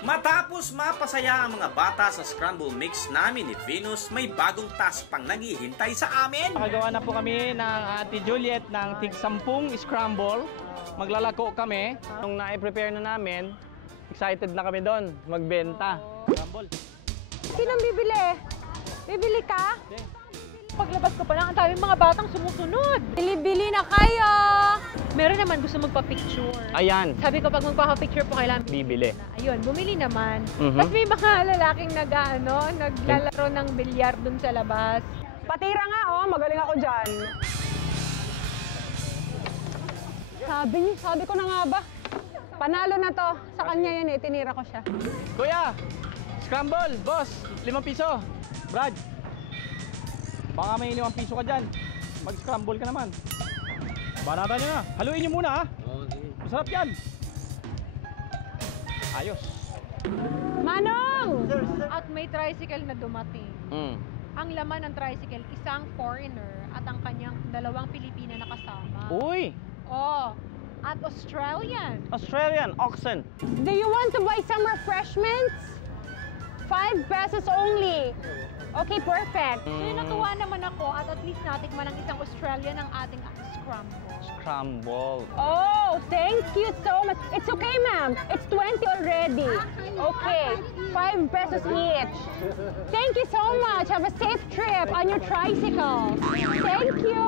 Matapos mapasaya ang mga bata sa scramble mix namin ni Venus, may bagong task pang naghihintay sa amin. Nakagawa na po kami ng Ate Juliet ng tig-10 scramble. Maglalako kami. Nung na-prepare na namin, excited na kami doon magbenta. Scramble. Sinong bibili? Bibili ka? Paglabas ko pa lang, ang dami mga batang sumusunod. Bili-bili na kayo! Meron naman gusto magpa-picture. Ayan. Sabi ko, pag magpa-picture po kailangan Bibili. Ayun, bumili naman. Tapos may mga lalaking naglalaro ng bilyar dun sa labas. Patira nga, oh. Magaling ako dyan. Sabi ko na nga ba? Panalo na to. Sa kanya yan eh. Tinira ko siya. Kuya! Scramble! Boss! 5 piso! Brad! Baka may 5 piso ka dyan. Mag-scramble ka naman. Banata nyo na. Haluin nyo muna ha. Masarap yan. Ayos. Manong! At may tricycle na dumating. Ang laman ng tricycle, isang foreigner at ang kanyang 2 Pilipina na kasama. Uy! Oh, at Australian. Australian oxen. Do you want to buy some refreshments? 5 pesos only. Okay, perfect. So natuwa naman ako at least natikman ng isang Australian ng ating scramble. Scramble. Oh, thank you so much. It's okay, ma'am. It's 20 already. Okay, 5 pesos each. Thank you so much. Have a safe trip on your tricycle. Thank you.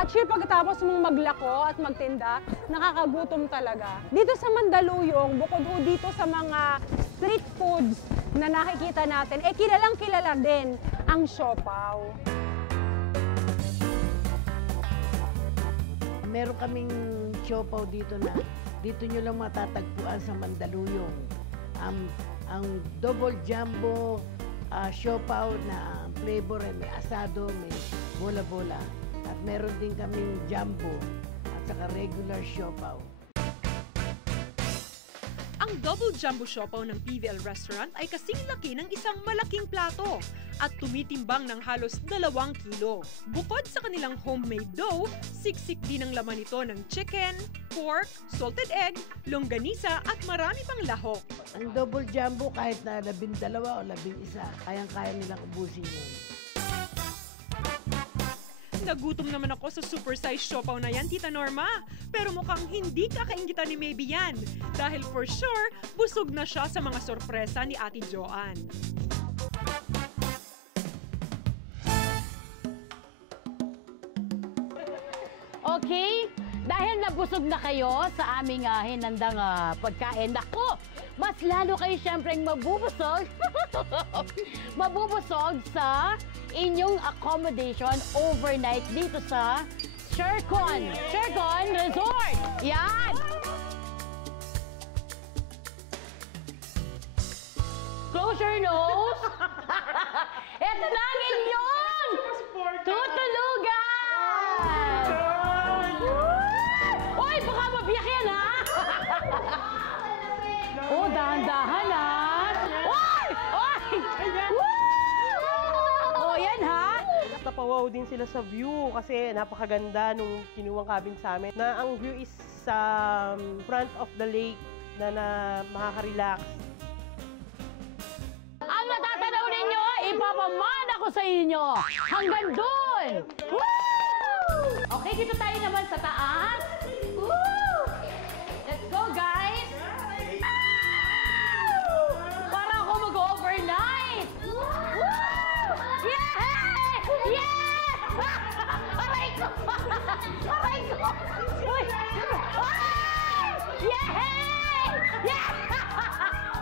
Actually, pagkatapos mong maglako at magtinda, nakakagutom talaga. Dito sa Mandaluyong, bukod ho dito sa mga street foods na nakikita natin, kilalang-kilala din ang siopaw. Meron kaming siopaw dito na dito nyo lang matatagpuan sa Mandaluyong. Ang double jumbo siopaw na flavor ay may asado, may bola-bola. At meron din kaming jumbo at saka regular siopaw. Ang double jumbo siopaw ng PVL Restaurant ay kasing laki ng isang malaking plato at tumitimbang ng halos 2 kilo. Bukod sa kanilang homemade dough, siksik din ang laman nito ng chicken, pork, salted egg, longganisa at marami pang lahok. Ang double jumbo kahit na 12 o 11, kayang-kaya nilang ubusin yun. Nagutom naman ako sa super-size siopaw na yan, Tita Norma. Pero mukhang hindi kakaingitan ni Maybe yan. Dahil for sure, busog na siya sa mga sorpresa ni Ate Joanne. Okay? Dahil nabusog na kayo sa aming hinandang pagkain, naku! Mas lalo kayo siyempreng mabubusog. Mabubusog sa inyong accommodation overnight dito sa Shercon Resort. Yan! Close your nose. Ito na ang inyong tutulugan. Uy, baka mabiyak yan, ha? Oh, dahan-dahan, ha? Uy! Uy! Oh, yan, ha? Napawaw din sila sa view kasi napakaganda nung kinuwang cabin sa amin. Na ang view is sa front of the lake na makaka-relax. Ang natatanaw ninyo, ipapamana ko sa inyo. Hanggang doon! Woo! Okay, dito tayo naman sa taas. Woo! Let's go, guys! Para ako mag-overnight! Woo! Yeah! Yeah! Aray ko! Aray ko! Uy! Ay! Yeah! Yeah!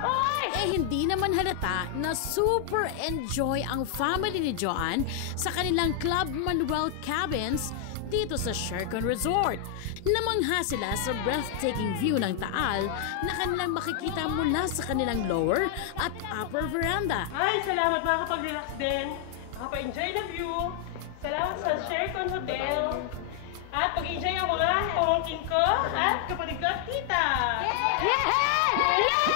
Uy! Hindi naman halata na super enjoy ang family ni Joanne sa kanilang Club Manuel Cabins dito sa Shercon Resort. Namangha sila sa breathtaking view ng Taal na kanilang makikita mula sa kanilang lower at upper veranda. Ay, salamat, makakapag-relax din. Makapa-enjoy the view. Salamat sa Shercon Hotel. At pag-enjoy ang mga pamangkin ko at kapatid ko at tita. Yeah! Yeah!